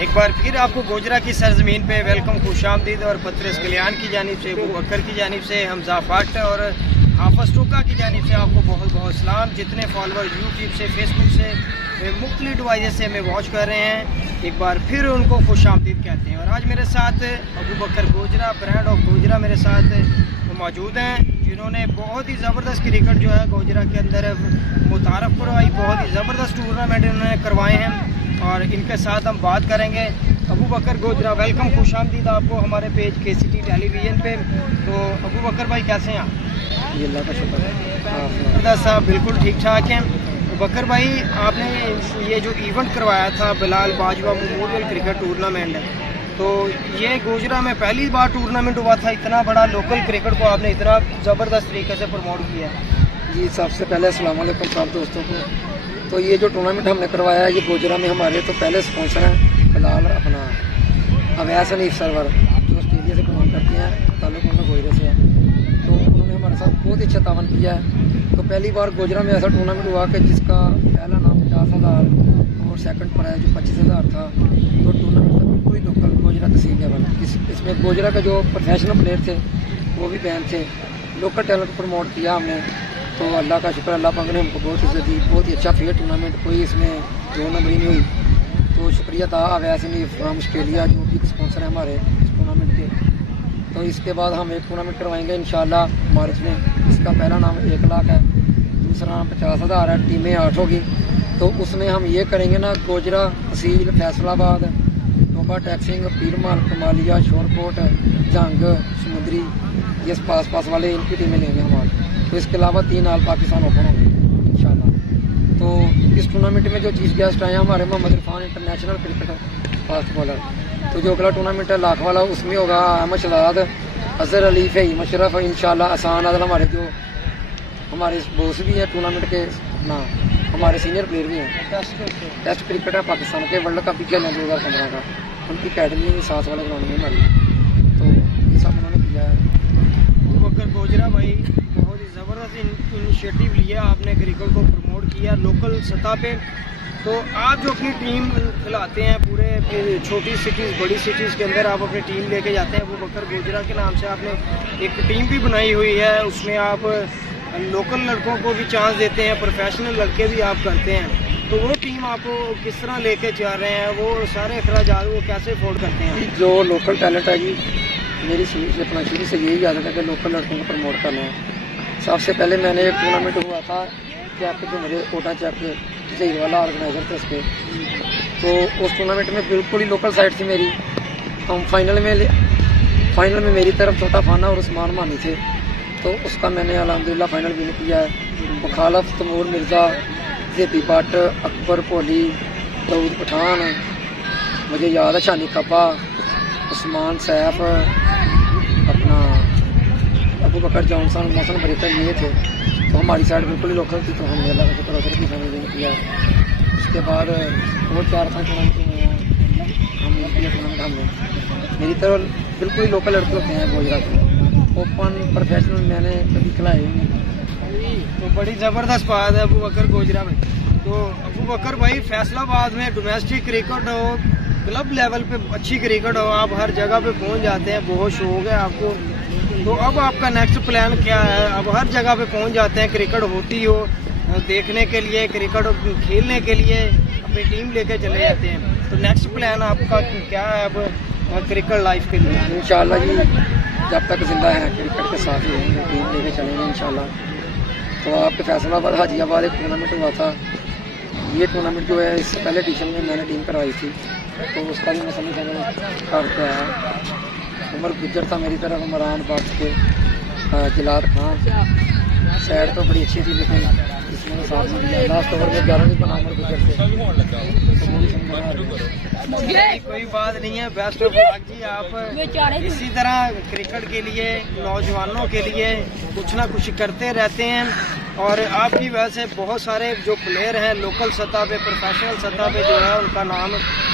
एक बार फिर आपको गोजरा की सरजमीन पे वेलकम, खुशामदीद। और पत्रस कल्याण की जानिब से, अबू बकर की जानिब से, हमजा फाट और हाफज टोका की जानिब से आपको बहुत बहुत सलाम। जितने फॉलोअर यूट्यूब से, फेसबुक से, मुख्तलिफ डिवाइस से हमें वॉच कर रहे हैं, एक बार फिर उनको खुशामदीद कहते हैं। और आज मेरे साथ अबू बकर गोजरा, ब्रांड ऑफ गोजरा मेरे साथ मौजूद हैं, जिन्होंने बहुत ही ज़बरदस्त क्रिकेट जो है गोजरा के अंदर मुतारफ़ करवाई। बहुत ही ज़बरदस्त टूर्नामेंट इन्होंने करवाए हैं और इनके साथ हम बात करेंगे। अबू बकर गोजरा, वेलकम, खुशामदीद आपको हमारे पेज KCT टेलीविज़न पे। तो अबू बकर भाई कैसे हैं आप? ये अल्लाह का शुक्र है। साहब बिल्कुल ठीक ठाक हैं। बकर भाई, आपने ये जो इवेंट करवाया था Bilal Bajwa memorial cricket tournament, तो ये गोजरा में पहली बार टूर्नामेंट हुआ था। इतना बड़ा लोकल क्रिकेट को आपने इतना ज़बरदस्त तरीके से प्रमोट किया है। जी, सबसे पहले अस्सलाम वालेकुम सब दोस्तों को। तो ये जो टूर्नामेंट हमने करवाया है, ये गोजरा में हमारे तो पहले स्पॉन्सर हैं बिलाल अपना अवैस हनीफ सरवर, जो ऑस्ट्रेलिया से प्रमोट करते हैं, ताल्लुक उनका गोजरे से है। तो उन्होंने हमारे साथ बहुत ही अच्छा तावन किया है। तो पहली बार गोजरा में ऐसा टूर्नामेंट हुआ कि जिसका पहला नाम 50,000 और सेकंड पर है जो 25,000 था। तो टूर्नामेंट था बिल्कुल ही लोकल गोजरा तहसील लेवल। इसमें गोजरा का जो प्रोफेशनल प्लेयर थे वो भी बैन थे। लोकल टैलेंट को प्रमोट किया हमने। तो अल्लाह का शुक्र, अल्लाह पाक ने हमको बहुत इज्जत दी। बहुत ही अच्छा फेयर टूर्नामेंट, कोई इसमें दो नंबरी नहीं हुई। तो शुक्रिया था अवैस फ्राम ऑस्ट्रेलिया, जो भी स्पॉन्सर है हमारे इस टूर्नामेंट के। तो इसके बाद हम एक टूर्नामेंट करवाएंगे इंशाल्लाह मार्च में। इसका पहला नाम 1 लाख है, दूसरा नाम 50,000 है, टीमें 8 होगी। तो उसमें हम ये करेंगे ना, गोजरा, तहसील, फैसलाबाद, टोबा, टैक्सिंग, पीरमाल, कमालिया, शोरकोट, जंग, समुद्री, ये पास वाले इनकी टीमें लेंगे हमारे। तो इसके अलावा 3 आल पाकिस्तान ओपन होंगे इंशाल्लाह। तो इस टूर्नामेंट में जो चीफ गेस्ट आए हैं हमारे Mohammad Irfan, international cricketer, fast bowler. तो जो अगला टूर्नामेंट है लाख वाला, उसमें होगा अहमद शहजाद, अजहर अली, फ़हीम मशरफ, इंशाल्लाह आसान आदल, हमारे जो हमारे बॉस भी हैं टूर्नामेंट के ना, हमारे सीनियर प्लेयर भी हैं। टेस्ट क्रिकेट है पाकिस्तान के, वर्ल्ड कप भी खेले हैं 2015 का, उनकी अकेडमी भी 7 वाले ग्राउंड में हमारी। तो ये सब उन्होंने किया है। बकर गोजरा भाई, बहुत ही ज़बरदस्त इनिशिएटिव लिया आपने, क्रिकेट को प्रमोट किया लोकल सतह पे। तो आप जो अपनी टीम खिलाते हैं पूरे छोटी सिटीज़, बड़ी सिटीज़ के अंदर आप अपनी टीम लेके जाते हैं। वो बकर गोजरा के नाम से आपने एक टीम भी बनाई हुई है, उसमें आप लोकल लड़कों को भी चांस देते हैं, प्रोफेशनल लड़के भी आप करते हैं। तो वो टीम आपको किस तरह लेके जा रहे हैं, वो सारे अखराजात वो कैसे अफोर्ड करते हैं? जो लोकल टैलेंट है जी, मेरी अपना शुरू से यही आदत है कि लोकल लड़कों को प्रमोट करना है। सबसे पहले मैंने एक टूर्नामेंट हुआ था चेक, जो मेरे कोटा चेक जही वाला ऑर्गेनाइजर थे उसके। तो उस टूर्नामेंट में बिल्कुल ही लोकल साइड थी मेरी। हम फाइनल में मेरी तरफ छोटा फाना और उस्मान मानी थे। तो उसका मैंने अल्हम्दुलिल्लाह फाइनल विन किया है। मुखालफ, तमूर मिर्ज़ा, जेपी भट्ट, अकबर कोहली, दाऊद पठान, मुझे याद है शानी कब्बा, उस्मान सैफ, अपना अबू बकर जॉनसन, मौसम बरीकर, ये थे। तो हमारी साइड बिल्कुल ही लोकल थी। तो हमने अल्लाह का शुक्र अगर की फाइनल विन किया। उसके बाद वो 4 टूर्नामेंट हुए हैं, हम टूर्नामेंट हमने मेरी तरफ बिल्कुल ही लोकल लड़के होते हैं गोजरा के। ओपन प्रोफेशनल मैंने कभी खिलाए नहीं। तो बड़ी ज़बरदस्त बात है अबू बकर गोजरा में। तो अबू बकर भाई, फैसलाबाद में डोमेस्टिक क्रिकेट हो, क्लब लेवल पे अच्छी क्रिकेट हो, आप हर जगह पे पहुंच जाते हैं, बहुत शौक है आपको। तो अब आपका नेक्स्ट प्लान क्या है? अब हर जगह पे पहुंच जाते हैं, क्रिकेट होती हो देखने के लिए, क्रिकेट खेलने के लिए अपनी टीम लेके चले जाते हैं। तो नेक्स्ट प्लान आपका क्या है अब क्रिकेट लाइफ के लिए? इंशाल्लाह जी, जब तक जिंदा है क्रिकेट के साथ ही रहेंगे, टीम लेके चलेंगे इंशाल्लाह। तो आपके फैसलाबाद हाजियाबाद एक टूर्नामेंट हुआ था। ये टूर्नामेंट जो है इससे पहले एडिशन में मैंने टीम करवाई थी। तो उसका भी मैं सेमीफाइनल करके आया। उमर गुजर था मेरी तरफ, इमरान बाक्स के, जलाद खान। सैड तो बड़ी अच्छी थी, लेकिन इसमें साथ में दिया। लास्ट ओवर में 11 नहीं बना उमर गुजर से। कोई बात नहीं है, बेस्ट ऑफ लक जी। आप इसी तरह क्रिकेट के लिए, नौजवानों के लिए कुछ ना कुछ करते रहते हैं। और आपकी वजह से बहुत सारे जो प्लेयर हैं लोकल सतह पे, प्रोफेशनल सतह पे जो है उनका नाम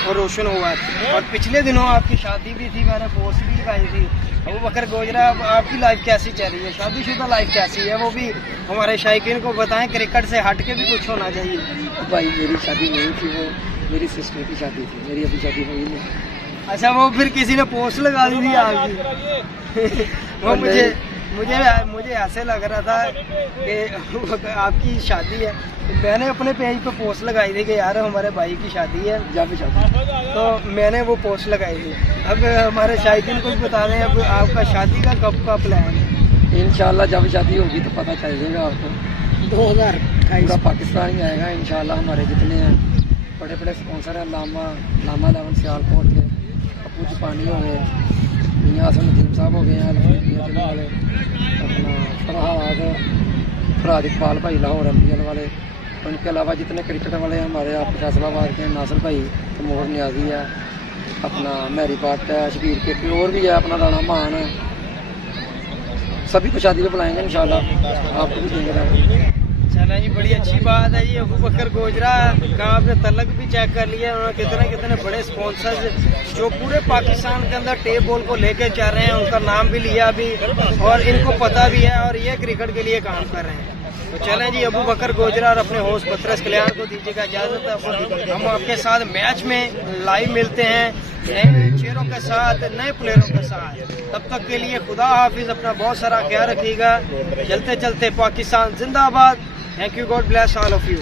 और रोशन हुआ है। और पिछले दिनों आपकी शादी भी थी, मैंने पोस्ट भी लगाई थी। अबू बकर गोजरा, आपकी लाइफ कैसी चल रही है? शादीशुदा लाइफ कैसी है वो भी हमारे शायकीन को बताएं। क्रिकेट से हट के भी कुछ होना चाहिए। भाई मेरी शादी नहीं थी, वो मेरी सिस्टर की शादी थी, मेरी अभी शादी हुई नहीं। अच्छा, वो फिर किसी ने पोस्ट लगा दी थी आपकी? वो मुझे ऐसे लग रहा था कि आपकी शादी है, मैंने अपने पेज पे पोस्ट लगाई थी कि यार हमारे भाई की शादी है जब शादी, तो मैंने वो पोस्ट लगाई थी। अब हमारे शायकीन को भी बता दें, अब आपका शादी का कब का प्लान है? इंशाल्लाह जब शादी होगी तो पता चल जाएगा आपको। 2028 पूरा पाकिस्तान ही आएगा इंशाल्लाह। हमारे जितने हैं बड़े बड़े स्पॉन्सर हैं, लामा 11 सियालकोट के, अपू चपानी हो गए, मियाँ हसन नदीम साहब हो गए हैं वाले, अपना फरहाद इकबाल भाई लाहौर एमपीएल वाले, उनके अलावा जितने क्रिकेट वाले हैं हमारे आप फैसलाबाद के, नासिर भाई तमोर न्याजी है, अपना मैरी भट्ट है, शबीर के और भी है, अपना राणा मान है, सभी को शादी में बुलाएंगे इंशाल्लाह, आपको भी देंगे। चला जी, बड़ी अच्छी बात है जी। अबू बकर गोजरा का आपने तलक भी चेक कर लिया, उन्होंने कितने कितने बड़े स्पॉन्सर्स जो पूरे पाकिस्तान के अंदर टेप बॉल को लेके चल रहे हैं, उनका नाम भी लिया अभी और इनको पता भी है और ये क्रिकेट के लिए काम कर रहे हैं। तो चलें जी, अबू बकर गोजरा और अपने होस्ट पत्रस कल्याण को दीजिएगा इजाजत। हम आपके साथ मैच में लाइव मिलते हैं, नए चेहरों के साथ, नए प्लेयरों के साथ। तब तक के लिए खुदा हाफिज, अपना बहुत सारा ख्याल रखिएगा। चलते चलते पाकिस्तान जिंदाबाद। Thank you, God bless all of you.